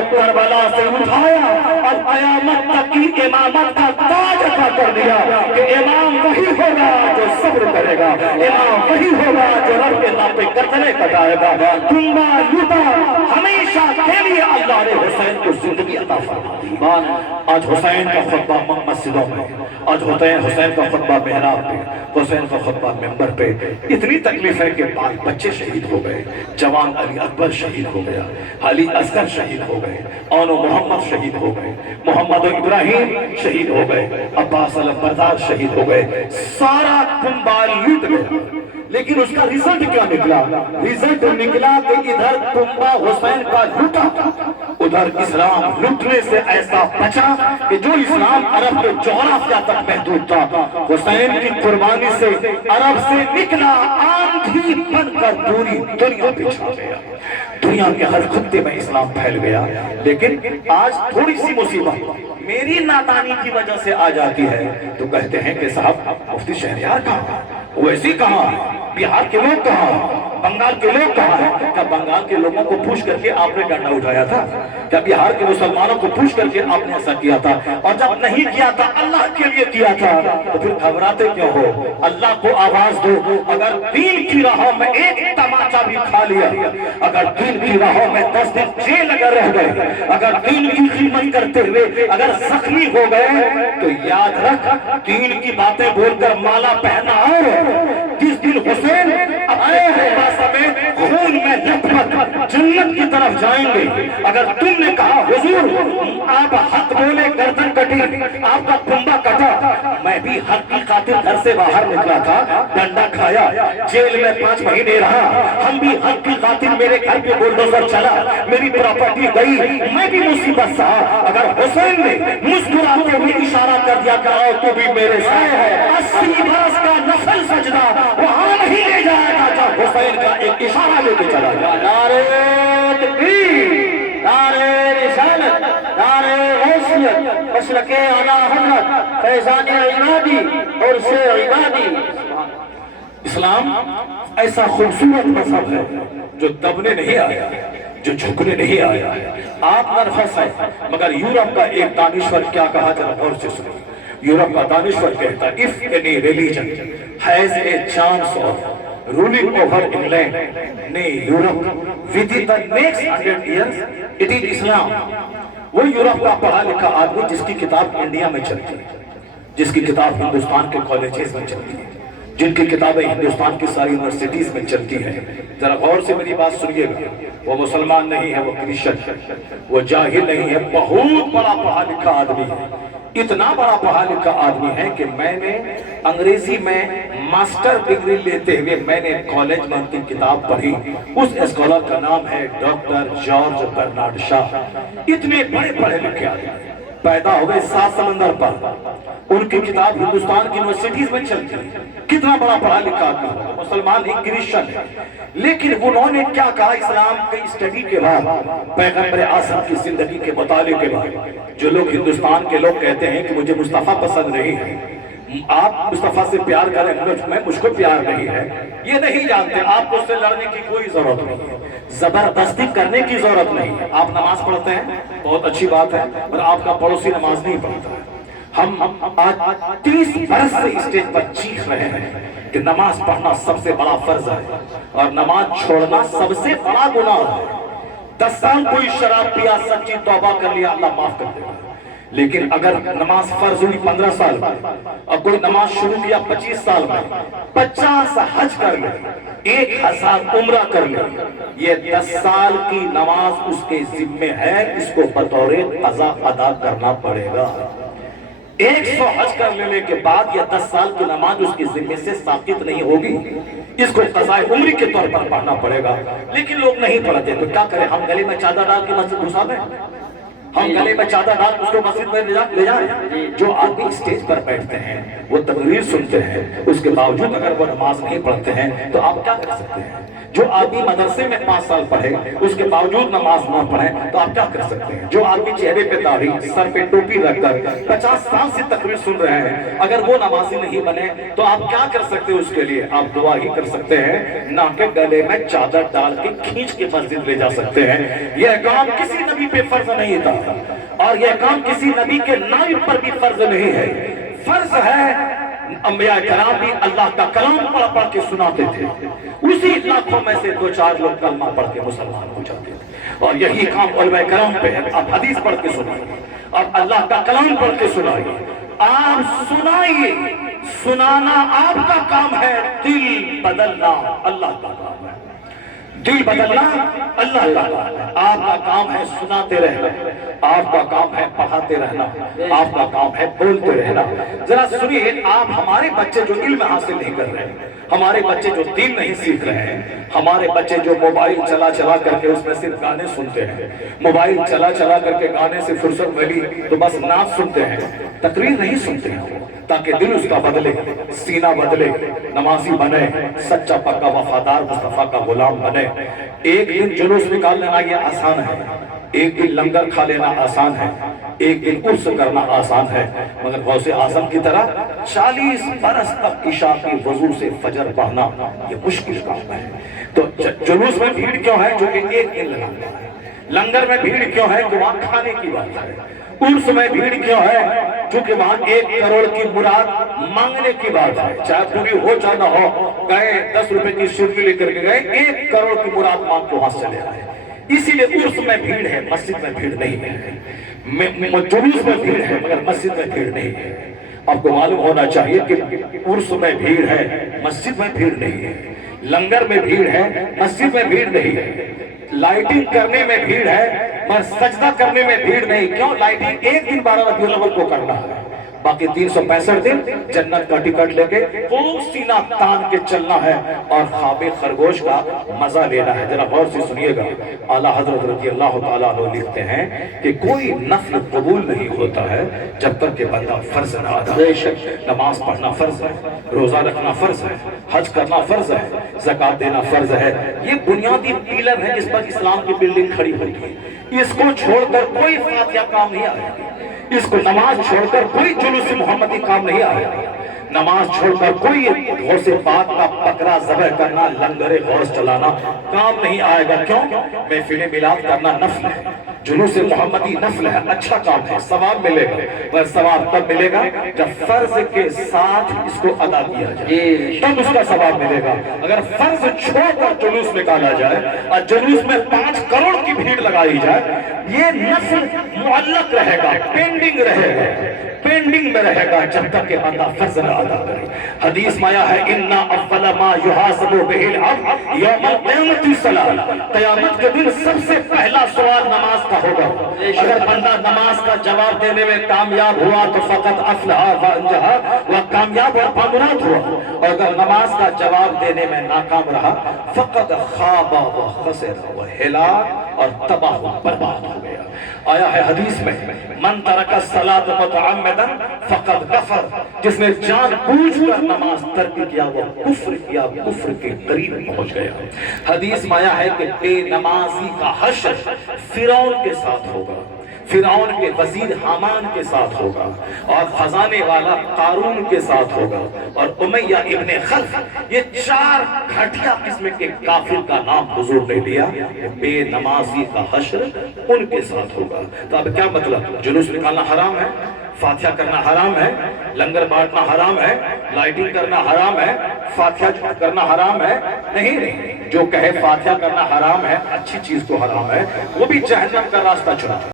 کو کربلا سے اٹھایا اور قیامت تک کی امامت کا تاج عطا کر دیا کہ امام وہی ہوگا جو صبر کرے گا، امام وہی ہوگا جو رب کے نام پہ گردنیں کٹائے گا۔ کنبہ لوٹا، ہمیشہ کے لیے اللہ نے حسین کو زندگی عطا فرمائی۔ آج حسین کا خطبہ مسجدوں میں، آج حسین کا خطبہ محراب پہ، حسین کا خطبہ منبر پہ۔ اتنی تکلیف ہے کہ بال بچے شہید ہو گئے، جوان علی اکبر شہید ہو گیا، علی اصغر شہید ہو گئے، اون و محمد شہید ہو گئے، محمد و ابراہیم شہید ہو گئے، عباس علمبردار شہید ہو گئے، سارا کنبہ لوٹ گیا۔ لیکن اس کا ریزلٹ کیا نکلا؟ ریزلٹ نکلا کہ ادھر کنبہ حسین کا لوٹا، ادھر اسلام لوٹنے سے ایسا بچا کہ جو اسلام عرب کے جغرافیہ تک محدود تھا، حسین کی قربانی سے عرب سے نکلا، آندھی بن کر پوری دنیا پہ چھا گیا، دنیا کے ہر خطے میں اسلام پھیل گیا۔ لیکن آج تھوڑی سی مصیبت میری نادانی کی وجہ سے آ جاتی ہے تو کہتے ہیں کہ صاحب مفتی شہریار کہاں، ویسی کہاں، بہار کے لوگ کہاں، بنگال کے لوگ کہاں ہیں؟ کیا بنگال کے لوگوں کو پوچھ کر کے آپ نے ڈنڈا اٹھایا تھا؟ کیا بہار کے مسلمانوں کو پوچھ کر کے آپ نے ایسا کیا تھا؟ اور جب نہیں کیا تھا، اللہ کے لیے کیا تھا، تو پھر گھبراتے کیوں ہو؟ اللہ کو آواز دو۔ اگر دین کی راہوں میں ایک تماچا بھی کھا لیا، اگر دین کی راہوں میں 10 دن جیل اگر رہ گئے، اگر دین کی خدمت کرتے ہوئے اگر زخمی ہو گئے، تو یاد رکھ دین کی باتیں بول کر مالا پہنا اور جس دن حسین اپنے خطبہ میں خون میں لت پت جنت کی طرف جائیں گے، اگر تم نے کہا حضور آپ حق بولے گردن کٹی، آپ کا کنبہ کٹا، میں بھی حق کی خاطر گھر سے باہر نکلا تھا، ڈنڈا کھایا، جیل میں 5 مہینے رہا، ہم بھی حق کی خاطر میرے گھر پہ بلڈوزر چلا، میری پراپرٹی گئی، میں بھی مصیبت سہا۔ اگر حسین نے مسکراتے ہوئے اشارہ کر دیا کہ آؤ تو بھی میرے ساتھ، 80 برس کا نفل سجدہ وہاں نہیں لے جائے گا جب حسین کا ایک اشارہ لے کے چلا گیا۔ نعرہ تکبیر، نعرہ رسالت، نعرہ غوثیت، مسلک اعلیٰ حضرت فیضان عبادی اور سے عبادی۔ اسلام ایسا خوبصورت مذہب ہے جو دبنے نہیں آیا، جو جھکنے نہیں آیا۔ آپ نرفس ہیں، مگر یورپ کا ایک دانشور کیا کہا ذرا غور سے سنیں۔ یورپ کا دانشور کہتا ہے if any religion has a chance of ruling over England, nay Europe within the next 100 years, it is Islam۔ وہ یورپ کا پڑھا لکھا آدمی جس کی کتاب انڈیا میں چلتی ہے، جس کی کتاب ہندوستان کے کالجز میں چلتی ہے، جن کی کتابیں ہندوستان کی ساری یونیورسٹیز میں چلتی ہیں، ذرا غور سے میری بات سنیے گا۔ وہ مسلمان نہیں ہے، وہ کرسچن ہے، وہ جاہل نہیں ہے، بہت بڑا پڑھا لکھا آدمی ہے، اتنا بڑا پڑھا لکھا آدمی ہے کہ میں نے انگریزی میں ماسٹر ڈگری لیتے ہوئے میں نے کالج میں ان کی کتاب پڑھی۔ اس اسکالر کا نام ہے ڈاکٹر جارج برنارڈ شاہ۔ اتنے بڑے پڑھے لکھے آدمی پیدا ہوئے 7 سمندر پر، ان کی کتاب ہندوستان کی یونیورسٹیز میں چلتی ہے۔ کتنا بڑا پڑھا لکھا آدمی، مسلمان ہی کرسچن ہے، لیکن انہوں نے کیا کہا اسلام کی اسٹڈی کے بعد، پیغمبر اعظم کی زندگی کے مطالعے کے بعد؟ جو لوگ ہندوستان کے لوگ کہتے ہیں کہ مجھے مصطفیٰ پسند نہیں ہے، آپ مصطفیٰ سے پیار کریں، مجھ کو پیار نہیں ہے، یہ نہیں جانتے۔ آپ کو اس سے لڑنے کی کوئی ضرورت نہیں ہے، زبردستی کرنے کی ضرورت نہیں ہے۔ آپ نماز پڑھتے ہیں، بہت اچھی بات ہے، اور آپ کا پڑوسی نماز نہیں پڑھتا ہے۔ ہم آج 30 برس سے اسٹیج پر چیخ رہے ہیں کہ نماز پڑھنا سب سے بڑا فرض ہے اور نماز چھوڑنا سب سے بڑا گناہ ہے۔ 10 سال کوئی شراب پیا، سچی توبہ کر لیا، اللہ معاف کر دے گا، لیکن اگر نماز فرض ہوئی 15 سال میں اور کوئی نماز شروع کیا 25 سال میں، 50 حج کر لے، 1000 عمرہ کر لے، یہ 10 سال کی نماز اس کے ذمہ ہے، اس کو بطور قضا ادا کرنا پڑے گا۔ 100 حج کر لینے کے بعد یہ 10 سال کی نماز اس کے ذمہ سے ساقط نہیں ہوگی، اس کو قضاء عمری کے طور پر پڑھنا پڑے گا۔ لیکن لوگ نہیں پڑھتے تو کیا کریں؟ ہم گلے میں چادر ڈال کے مسجد گھسا دیں؟ ہم گلے میں چادر ڈال اس کو مسجد میں لے جائیں؟ جو آدمی اسٹیج پر بیٹھتے ہیں، وہ تقریر سنتے ہیں، اس کے باوجود اگر وہ نماز نہیں پڑھتے ہیں تو آپ کیا کر سکتے ہیں؟ جو آدمی مدرسے میں 5 سال پڑھے اس کے باوجود نماز نہ پڑھے تو آپ کیا کر سکتے ہیں؟ جو آدمی چہرے پہ داڑھی، سر پہ ٹوپی رکھ کر 50 سال سے تقریر سن رہے ہیں، اگر وہ نمازی نہیں بنے تو آپ کیا کر سکتے ہیں؟ اس کے لیے آپ دعا ہی کر سکتے ہیں، نہ کہ گلے میں چادر ڈال کے کھینچ کے مسجد لے جا سکتے ہیں۔ یہ کام کسی نبی پہ فرض نہیں تھا، اور یہ کام کسی نبی کے نائب پر بھی فرض نہیں ہے۔ فرض ہے، انبیاء کرام بھی اللہ کا کلام پڑھ کے سناتے تھے، اسی لاکھوں میں سے 2-4 لوگ کلمہ پڑھ کے مسلمان ہو جاتے تھے، اور یہی کام علماء کرام پہ ہے۔ آپ حدیث پڑھ کے سنائیے، آپ اللہ کا کلام پڑھ کے سنائیے، آپ سنائیے، سنانا آپ کا کام ہے، دل بدلنا اللہ کا کام ہے۔ دل بدلنا اللہ کا کام ہے، آپ کا کام ہے سناتے رہنا، آپ کا کام ہے پڑھاتے رہنا، آپ کا کام ہے بولتے رہنا۔ ذرا سنیے، آپ ہمارے بچے جو علم حاصل نہیں کر رہے ہیں، ہمارے بچے جو دین نہیں سیکھ رہے ہیں، ہمارے بچے جو موبائل چلا کر کے اس میں صرف گانے سنتے ہیں، موبائل چلا کر کے گانے سے فرصت ملی تو بس نعت سنتے ہیں، تقریر نہیں سنتے ہیں، تاکہ دل اس کا بدلے، سینہ بدلے، نمازی بنے، سچا پکا وفادار مصطفیٰ کا غلام بنے۔ ایک دن جلوس نکال لینا یہ آسان ہے، ایک دن لنگر کھا لینا آسان ہے، ایک دن عرس کرنا آسان ہے، مگر غوث اعظم کی طرح 40 برس تک عشاء کی وضو سے فجر پڑھنا یہ مشکل کام ہے۔ تو جلوس میں بھیڑ کیوں ہے؟ جو کہ ایک دن لگاتا ہے۔ لنگر میں بھیڑ کیوں ہے؟ کہ وہاں کھانے کی بات ہے۔ عرس میں بھیڑ کیوں ہے؟ چونکہ وہاں 1 کروڑ کی مراد مانگنے کی بات ہے، چاہے پوری ہو چاہے نہ ہو، گئے 10 روپے کی سرفی لے کر کے گئے، 1 کروڑ کی مراد مانگ کے وہاں چلے آئے۔ اسی لیے عرس میں بھیڑ ہے، مسجد میں بھیڑ نہیں ہے۔ جلوس میں بھیڑ ہے مگر مسجد میں بھیڑ نہیں ہے۔ آپ کو معلوم ہونا چاہیے کہ عرس میں بھیڑ ہے، مسجد میں بھیڑ نہیں ہے۔ لنگر میں بھیڑ ہے، مسجد میں بھیڑ نہیں ہے۔ لائٹنگ کرنے میں بھیڑ ہے مگر سجدہ کرنے میں بھیڑ نہیں۔ کیوں؟ لائٹنگ ایک دن 12 ربیع الاول کو کرنا ہے، باقی 365 دن جنت کا ٹکٹ لے کے خوب سینہ تان کے چلنا ہے اور خواب خرگوش کا مزہ لینا ہے۔ ذرا غور سے سنیے گا، اعلیٰ حضرت رضی اللہ تعالیٰ عنہ لکھتے ہیں کہ کوئی نفل قبول نہیں ہوتا ہے جب تک کہ بندہ فرض نہ ادا کرے۔ نماز پڑھنا فرض ہے، روزہ رکھنا فرض ہے، حج کرنا فرض ہے، زکوٰۃ دینا فرض ہے۔ یہ بنیادی پیلر ہے جس پر اسلام کی بلڈنگ کھڑی ہوگی۔ اس کو چھوڑ کر کوئی فاتحہ کام نہیں آئے گی، اس کو نماز چھوڑ کر کوئی جلوس محمدی کام نہیں آئے گا، نماز چھوڑ کر کوئی غوث پاک کا بکرا ذبح کرنا، لنگر غوث چلانا کام نہیں آئے گا۔ کیوں؟ محفل میلاد کرنا نفل ہے، جلوس محمدی نفل ہے، اچھا کام ہے، ثواب ملے گا، مگر ثواب تب ملے گا جب فرض کے ساتھ اس کو ادا کیا جائے، تب اس کا ثواب ملے گا۔ اگر فرض چھوڑ کر جلوس نکالا جائے اور جلوس میں 5 کروڑ کی بھیڑ لگائی جائے، یہ نفل معلق رہے گا، پینڈنگ رہے گا، پینڈنگ میں رہے گا جب تک کہ بندہ فرض نہ ادا کرے۔ حدیث میں آیا ہے اِنَّ أَوَّلَ مَا يُحَاسَبُ بِهِ الْعَبْدُ يَوْمَ الْقِيَامَةِ الصَّلَاةُ، قیامت کے دن سب سے پہلا سوال نماز کا ہوگا۔ اگر بندہ نماز کا جواب دینے میں کامیاب ہوا تو فقط افلح وانجح، وہ کامیاب اور کامیاب ہوا، اور اگر نماز کا جواب دینے میں ناکام رہا فقط خاب و خسر، وہ ہلاک اور تباہ و برباد ہو گیا۔ آیا ہے حدیث میں من ترک الصلاۃ متعمدا فقد کفر، جس نے جان بوجھ کر نماز ترک کیا وہ کفر کیا، کفر کے قریب پہنچ گیا۔ حدیث میں آیا ہے کہ بے نمازی کا حشر فرعون کے ساتھ ہوگا، فرعون کے وزیر حامان کے ساتھ ہوگا، اور خزانے والا قارون کے ساتھ ہوگا، اور امیہ ابن خلف، یہ 4 گھٹیا قسم کے کافر کا نام حضور نے لیا، بے نمازی کا حشر ان کے ساتھ ہوگا۔ تو اب کیا مطلب؟ جلوس نکالنا حرام ہے، فاتحہ کرنا حرام ہے، لنگر بانٹنا حرام ہے، لائٹنگ کرنا حرام ہے، فاتحہ کرنا حرام ہے؟ نہیں، جو کہے فاتحہ کرنا حرام ہے، اچھی چیز تو حرام ہے، وہ بھی جہنم کا راستہ چنا۔